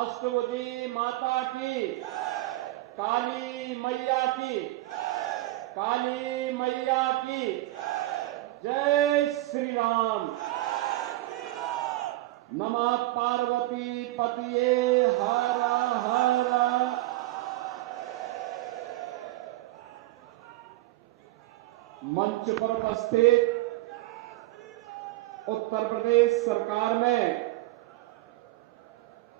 अष्टभुजी माता की, काली मैया की, काली मैया की जय श्री राम। नमः पार्वती पतिये हर हर। मंच पर उपस्थित उत्तर प्रदेश सरकार में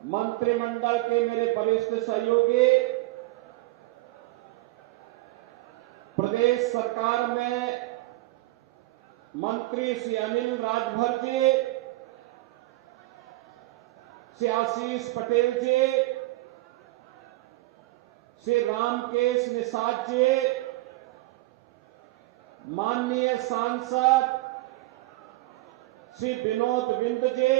मंत्रिमंडल के मेरे वरिष्ठ सहयोगी, प्रदेश सरकार में मंत्री श्री अनिल राजभर जी, श्री आशीष पटेल जी, श्री रामकेश निषाद जी, माननीय सांसद श्री विनोद बिंद जी,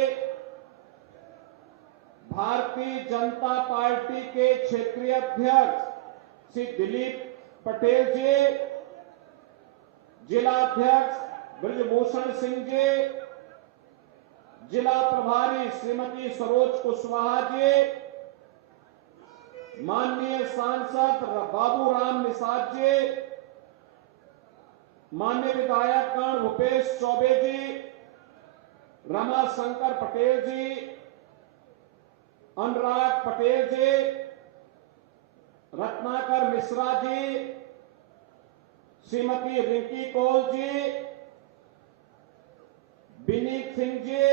भारतीय जनता पार्टी के क्षेत्रीय अध्यक्ष श्री दिलीप पटेल जी, जिलाध्यक्ष ब्रजभूषण सिंह जी, जिला प्रभारी श्रीमती सरोज कुशवाहा जी, माननीय सांसद बाबूराम निषाद जी, माननीय विधायकगण भूपेश चौबे जी, रमाशंकर पटेल जी, अनुराग पटेल जी, रत्नाकर मिश्रा जी, श्रीमती रिंकी कौल जी, विनीत सिंह जी,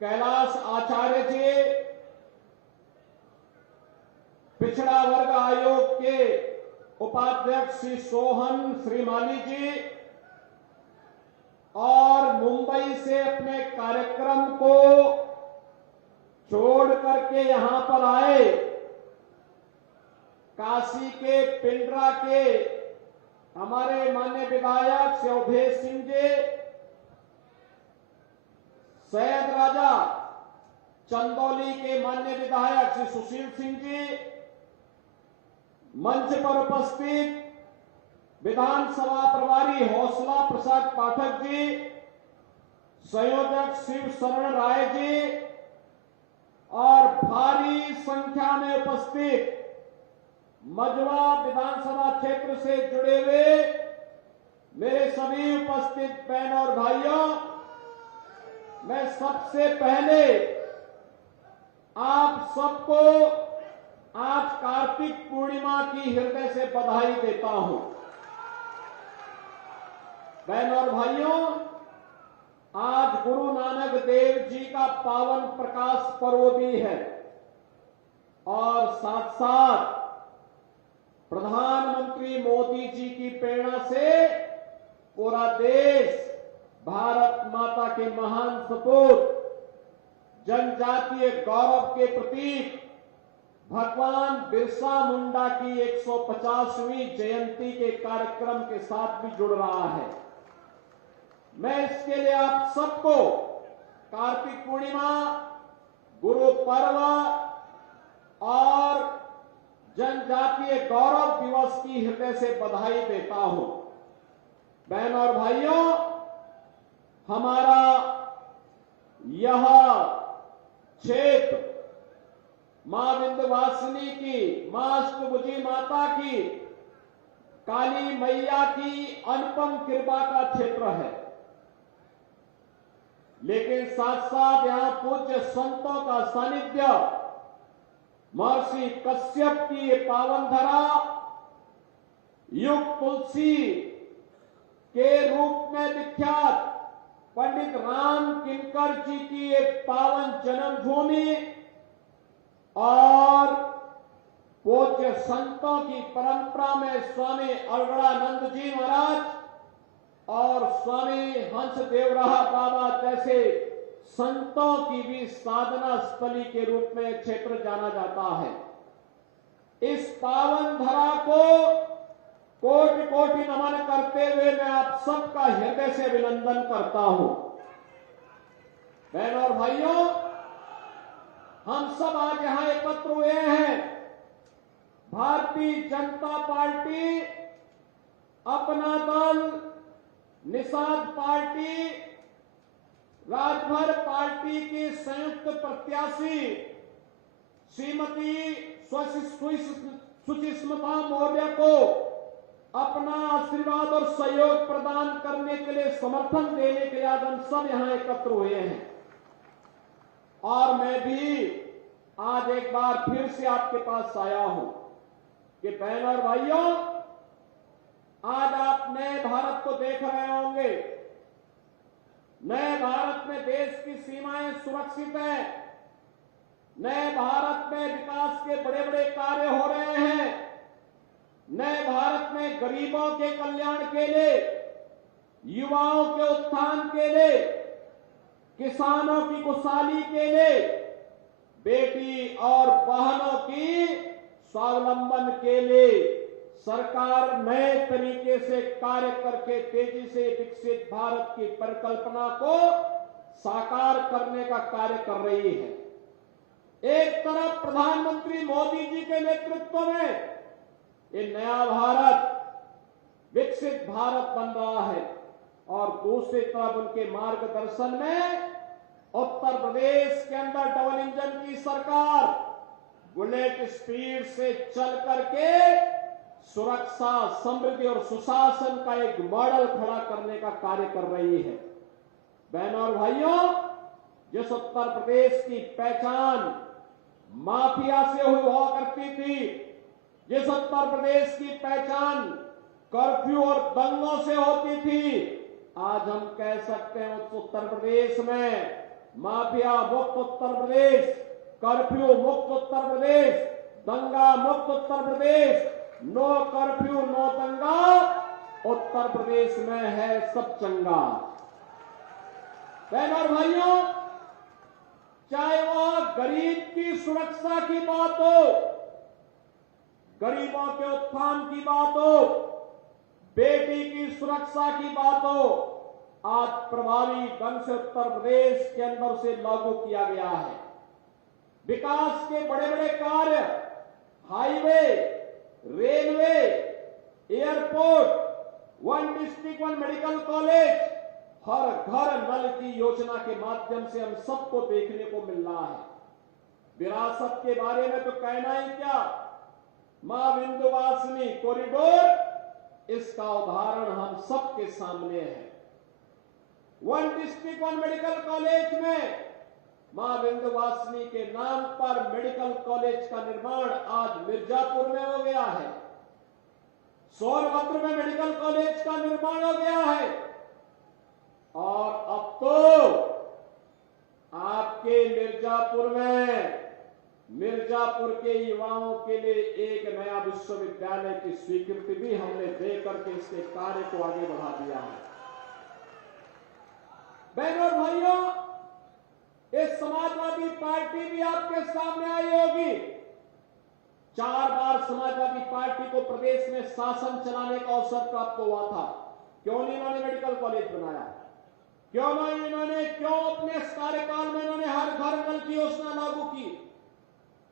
कैलाश आचार्य जी, पिछड़ा वर्ग आयोग के उपाध्यक्ष श्री सोहन श्रीमाली जी और मुंबई से अपने कार्यक्रम को छोड़ करके यहां पर आए काशी के पिंडरा के हमारे माननीय विधायक श्री अवधेश सिंह जी, सैयद राजा चंदौली के माननीय विधायक श्री सुशील सिंह जी, मंच पर उपस्थित विधानसभा प्रभारी हौसला प्रसाद पाठक जी, संयोजक शिव शरण राय जी और भारी संख्या में उपस्थित मझवा विधानसभा क्षेत्र से जुड़े हुए मेरे सभी उपस्थित बहन और भाइयों, मैं सबसे पहले आप सबको आज कार्तिक पूर्णिमा की हृदय से बधाई देता हूं। बहन और भाइयों, आज गुरु नानक देव जी का पावन प्रकाश पर्व भी है और साथ साथ प्रधानमंत्री मोदी जी की प्रेरणा से पूरा देश भारत माता के महान सपूत, जनजातीय गौरव के प्रतीक भगवान बिरसा मुंडा की 150वीं जयंती के कार्यक्रम के साथ भी जुड़ रहा है। मैं इसके लिए आप सबको कार्तिक पूर्णिमा, गुरु पर्व और जनजातीय गौरव दिवस की हृदय से बधाई देता हूं। बहन और भाइयों, हमारा यह क्षेत्र मां विंध्यवासिनी की, मां अष्टभुजी माता की, काली मैया की अनुपम कृपा का क्षेत्र है, लेकिन साथ साथ यहां पूज्य संतों का सानिध्य, महर्षि कश्यप की ये पावन धरा, युग तुलसी के रूप में विख्यात पंडित राम किंकर जी की एक पावन जन्मभूमि और पूज्य संतों की परंपरा में स्वामी अलगड़ानंद जी महाराज और स्वामी हंस देवराहा बाबा जैसे संतों की भी साधना स्थली के रूप में क्षेत्र जाना जाता है। इस पावन धरा को कोटि कोटि नमन करते हुए मैं आप सबका हृदय से अभिनंदन करता हूं। बहन और भाइयों, हम सब आज यहां एकत्र हुए हैं। भारतीय जनता पार्टी, अपना दल, निषाद पार्टी, राजभर पार्टी की संयुक्त प्रत्याशी श्रीमती सुचिस्मिता मौर्य को अपना आशीर्वाद और सहयोग प्रदान करने के लिए, समर्थन देने के लिए आज हम सब यहां एकत्र हुए हैं। और मैं भी आज एक बार फिर से आपके पास आया हूं कि बहन और भाइयों, आज आप नए भारत को देख रहे होंगे। नए भारत में देश की सीमाएं सुरक्षित हैं। नए भारत में विकास के बड़े बड़े कार्य हो रहे हैं। नए भारत में गरीबों के कल्याण के लिए, युवाओं के उत्थान के लिए, किसानों की खुशहाली के लिए, बेटी और बहनों की स्वावलंबन के लिए सरकार नए तरीके से कार्य करके तेजी से विकसित भारत की परिकल्पना को साकार करने का कार्य कर रही है। एक तरफ प्रधानमंत्री मोदी जी के नेतृत्व में ये नया भारत, विकसित भारत बन रहा है और दूसरी तरफ उनके मार्गदर्शन में उत्तर प्रदेश के अंदर डबल इंजन की सरकार बुलेट स्पीड से चल करके सुरक्षा, समृद्धि और सुशासन का एक मॉडल खड़ा करने का कार्य कर रही है। बहनों और भाइयों, जिस उत्तर प्रदेश की पहचान माफिया से हुआ करती थी, जिस उत्तर प्रदेश की पहचान कर्फ्यू और दंगों से होती थी, आज हम कह सकते हैं उस उत्तर प्रदेश में माफिया मुक्त उत्तर प्रदेश, कर्फ्यू मुक्त उत्तर प्रदेश, दंगा मुक्त Uttar Pradesh, no curfew no दंगा उत्तर प्रदेश में है सब चंगा। बहनों और भाइयों, चाहे वह गरीब की सुरक्षा की बात हो, गरीबों के उत्थान की बात हो, बेटी की सुरक्षा की बात हो, आज प्रभावी ढंग से उत्तर प्रदेश के अंदर से लागू किया गया है। विकास के बड़े बड़े कार्य, highway, railway, airport, one district one medical college, हर घर नल की योजना के माध्यम से हम सबको देखने को मिल रहा है। विरासत के बारे में तो कहना ही क्या, मां विंध्यवासिनी कॉरिडोर इसका उदाहरण हम सबके सामने है। One district one medical college में मां विंध्यवासिनी के नाम पर मेडिकल कॉलेज का निर्माण आज मिर्जापुर में हो गया है। सोनभद्र में मेडिकल कॉलेज का निर्माण हो गया है और अब तो आपके मिर्जापुर में, मिर्जापुर के युवाओं के लिए एक नया विश्वविद्यालय की स्वीकृति भी हमने देकर के इसके कार्य को आगे बढ़ा दिया है। बहनों और भाइयों, इस समाजवादी पार्टी भी आपके सामने आई होगी। 4 बार समाजवादी पार्टी को प्रदेश में शासन चलाने का अवसर प्राप्त हुआ था। क्यों नहीं इन्होंने मेडिकल कॉलेज बनाया? क्यों अपने कार्यकाल में इन्होंने हर घर नल की योजना लागू की?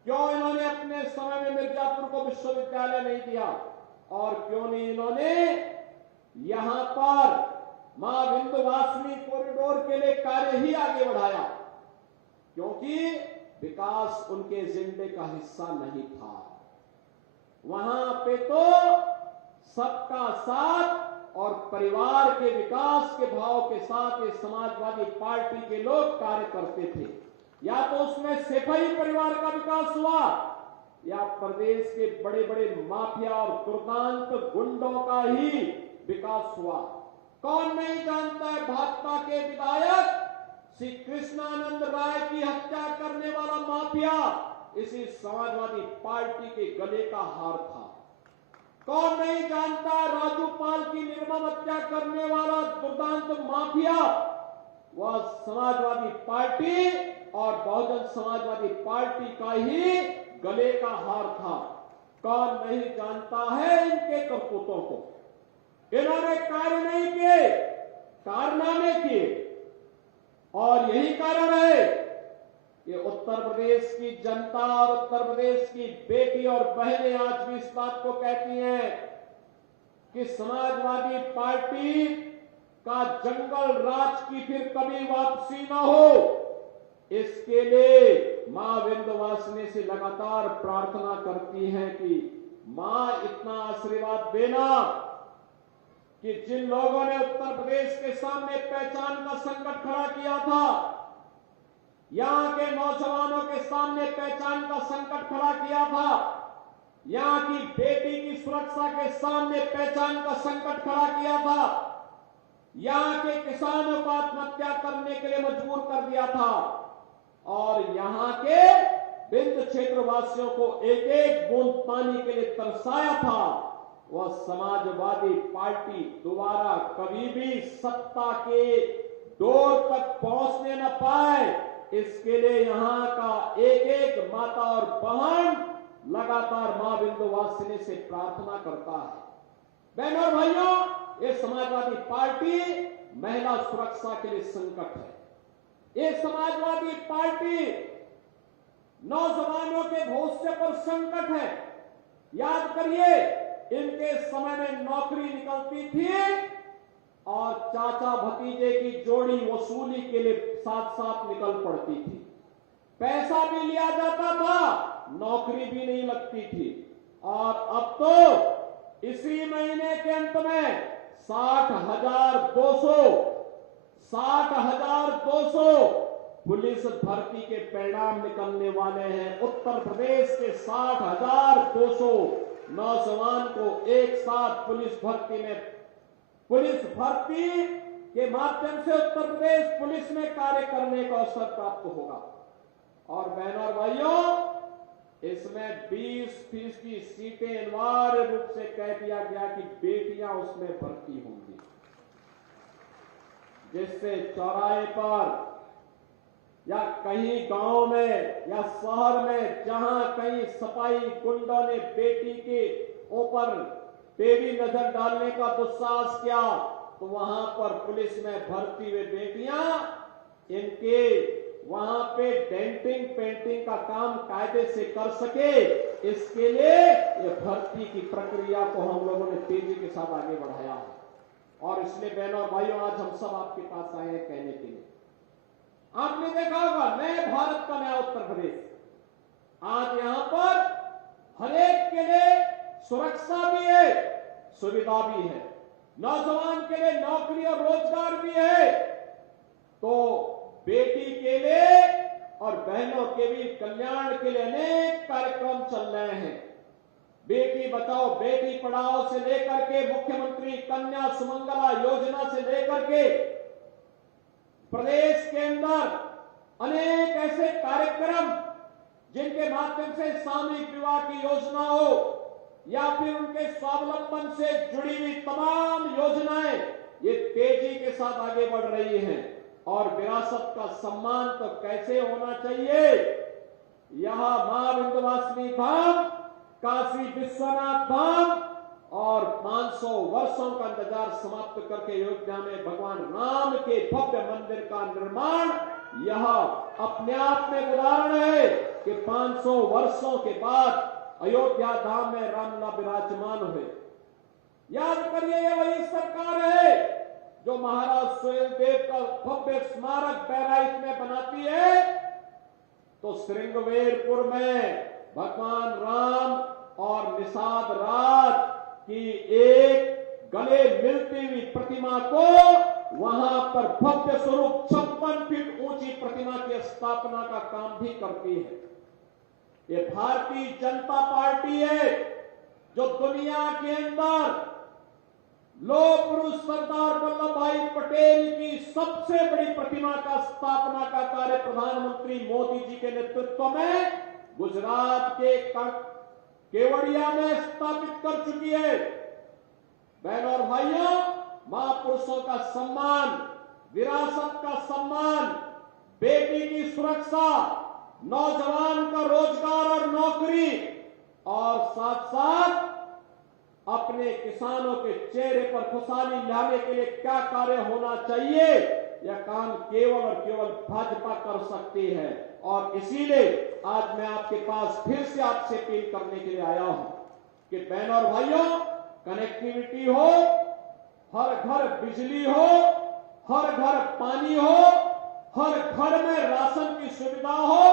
क्यों इन्होंने अपने समय में मिर्जापुर को विश्वविद्यालय नहीं दिया? और क्यों नहीं इन्होंने यहां पर मां विंध्यवासिनी कॉरिडोर के लिए कार्य ही आगे बढ़ाया? क्योंकि विकास उनके एजेंडे का हिस्सा नहीं था। वहां पे तो सबका साथ और परिवार के विकास के भाव के साथ ये समाजवादी पार्टी के लोग कार्य करते थे। या तो उसमें सिपाही परिवार का विकास हुआ या प्रदेश के बड़े बड़े माफिया और दुर्दांत गुंडों का ही विकास हुआ। कौन नहीं जानता है भाजपा के विधायक श्री कृष्णानंद राय की हत्या करने वाला माफिया इसी समाजवादी पार्टी के गले का हार था। कौन नहीं जानता राजू पाल की निर्मम हत्या करने वाला दुर्दांत माफिया वह समाजवादी पार्टी और बहुजन समाजवादी पार्टी का ही गले का हार था। कौन नहीं जानता है इनके करतूतों को? इन्होंने कार्य नहीं किए, कारनामे किए और यही कारण है कि उत्तर प्रदेश की जनता और उत्तर प्रदेश की बेटी और बहनें आज भी इस बात को कहती हैं कि समाजवादी पार्टी का जंगल राज की फिर कभी वापसी ना हो। इसके लिए मां विंध्यवासिनी से लगातार प्रार्थना करती हैं कि मां इतना आशीर्वाद देना कि जिन लोगों ने उत्तर प्रदेश के सामने पहचान का संकट खड़ा किया था, यहां के नौजवानों के सामने पहचान का संकट खड़ा किया था, यहां की बेटी की सुरक्षा के सामने पहचान का संकट खड़ा किया था, यहां के किसानों को आत्महत्या करने के लिए मजबूर कर दिया था और यहां के विंध्य क्षेत्रवासियों को एक एक बूंद पानी के लिए तरसाया था, वह समाजवादी पार्टी दोबारा कभी भी सत्ता के डोर तक पहुंचने न पाए, इसके लिए यहां का एक एक माता और बहन लगातार मां विंध्यवासिनी से प्रार्थना करता है। बहनों और भाइयों, ये समाजवादी पार्टी महिला सुरक्षा के लिए संकट है। ये समाजवादी पार्टी नौजवानों के भविष्य पर संकट है। याद करिए, इनके समय में नौकरी निकलती थी और चाचा भतीजे की जोड़ी वसूली के लिए साथ साथ निकल पड़ती थी, पैसा भी लिया जाता था, नौकरी भी नहीं लगती थी। और अब तो इसी महीने के अंत में 60,200 पुलिस भर्ती के परिणाम निकलने वाले हैं। उत्तर प्रदेश के 60,200 नौजवान को एक साथ पुलिस भर्ती के माध्यम से उत्तर प्रदेश पुलिस में कार्य करने का अवसर प्राप्त होगा। और बहनों और भाइयों, इसमें 20% सीटें अनिवार्य रूप से कह दिया गया कि बेटियां उसमें भर्ती होंगी, जिससे चौराहे पर या कहीं गांव में या शहर में जहां कहीं सफाई गुंडों ने बेटी के ऊपर बेड़ी नजर डालने का दुस्साहस किया, तो वहां पर पुलिस में भर्ती हुए बेटियां इनके वहां पे डेंटिंग पेंटिंग का काम कायदे से कर सके, इसके लिए ये भर्ती की प्रक्रिया को हम लोगों ने तेजी के साथ आगे बढ़ाया है। और इसलिए बहनों और भाइयों, आज हम सब आपके पास आए हैं कहने के लिए, आपने देखा होगा नए भारत का नया उत्तर प्रदेश, आज यहां पर हरेक के लिए सुरक्षा भी है, सुविधा भी है, नौजवान के लिए नौकरी और रोजगार भी है, तो बेटी के लिए और बहनों के भी कल्याण के लिए अनेक कार्यक्रम चल रहे हैं। बेटी बचाओ बेटी पढ़ाओ से लेकर के मुख्यमंत्री कन्या सुमंगला योजना से लेकर के प्रदेश के अंदर अनेक ऐसे कार्यक्रम जिनके माध्यम से सामूहिक विवाह की योजना हो या फिर उनके स्वावलंबन से जुड़ी हुई तमाम योजनाएं ये तेजी के साथ आगे बढ़ रही हैं। और विरासत का सम्मान तो कैसे होना चाहिए, यहां मां विंध्यवासिनी धाम, काशी विश्वनाथ धाम और 500 वर्षों का इंतजार समाप्त करके अयोध्या में भगवान राम के भव्य मंदिर का निर्माण यह अपने आप में उदाहरण है कि 500 वर्षों के बाद अयोध्या धाम में रामलला विराजमान हुए। याद करिए, ये वही सरकार है जो महाराज सुहेलदेव का भव्य स्मारक बहराइच में बनाती है, तो श्रृंगवेरपुर में भगवान राम और निषाद राज की एक गले मिलती हुई प्रतिमा को वहां पर भव्य स्वरूप 56 फीट ऊंची प्रतिमा की स्थापना का काम भी करती है। ये भारतीय जनता पार्टी है जो दुनिया के अंदर लौह पुरुष सरदार वल्लभ भाई पटेल की सबसे बड़ी प्रतिमा का स्थापना का कार्य प्रधानमंत्री मोदी जी के नेतृत्व में गुजरात के केवड़िया में स्थापित कर चुकी है। बहनों और भाइयों, महापुरुषों का सम्मान, विरासत का सम्मान, बेटी की सुरक्षा, नौजवान का रोजगार और नौकरी और साथ साथ अपने किसानों के चेहरे पर खुशहाली लाने के लिए क्या कार्य होना चाहिए, यह काम केवल और केवल भाजपा कर सकती है। और इसीलिए आज मैं आपके पास फिर से आपसे अपील करने के लिए आया हूं कि बहनों और भाइयों, कनेक्टिविटी हो, हर घर बिजली हो, हर घर पानी हो, हर घर में राशन की सुविधा हो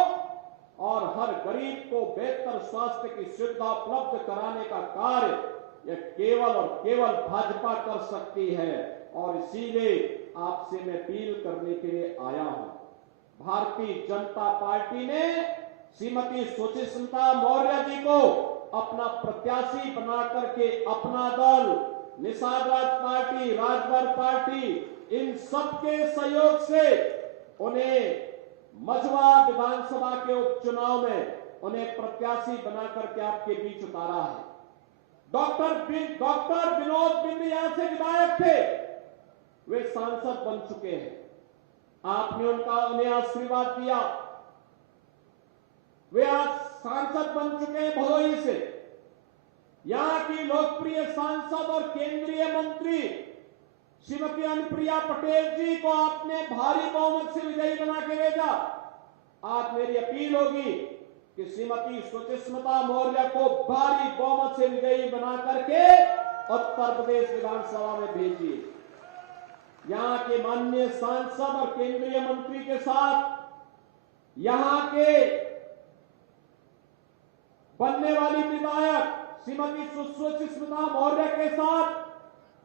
और हर गरीब को बेहतर स्वास्थ्य की सुविधा उपलब्ध कराने का कार्य यह केवल और केवल भाजपा कर सकती है। और इसीलिए आपसे मैं अपील करने के लिए आया हूं। भारतीय जनता पार्टी ने श्रीमती सुचिस्मिता मौर्य जी को अपना प्रत्याशी बना करके अपना दल, निषाद राज पार्टी, राजभर पार्टी, इन सबके सहयोग से उन्हें मझवा विधानसभा के उपचुनाव में उन्हें प्रत्याशी बना करके आपके बीच उतारा है। डॉक्टर विनोद बिंद यहां से विधायक थे, वे सांसद बन चुके हैं। आपने उन्हें आशीर्वाद दिया, वे आज सांसद बन चुके हैं भदोही से। यहां की लोकप्रिय सांसद और केंद्रीय मंत्री श्रीमती अनुप्रिया पटेल जी को आपने भारी बहुमत से विजयी बना के भेजा। आज मेरी अपील होगी कि श्रीमती सुचिस्मिता मौर्य को भारी बहुमत से विजयी बना करके उत्तर प्रदेश विधानसभा में भेजिए। यहां के माननीय सांसद और केंद्रीय मंत्री के साथ यहां के बनने वाली विधायक श्रीमती सुचिस्मिता मौर्य के साथ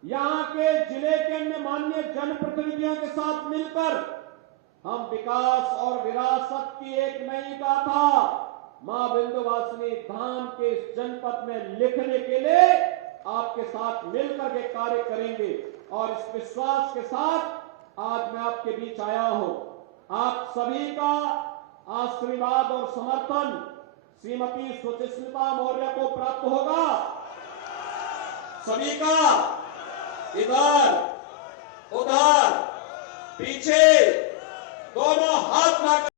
यहां के जिले के अन्य माननीय जनप्रतिनिधियों के साथ मिलकर हम विकास और विरासत की एक नई गाथा मां विंध्यवासिनी धाम के इस जनपद में लिखने के लिए आपके साथ मिलकर के कार्य करेंगे। और इस विश्वास के साथ आज मैं आपके बीच आया हूं। आप सभी का आशीर्वाद और समर्थन श्रीमती सुचिस्मिता मौर्य को प्राप्त होगा। सभी का इधर उधर पीछे दोनों हाथ ना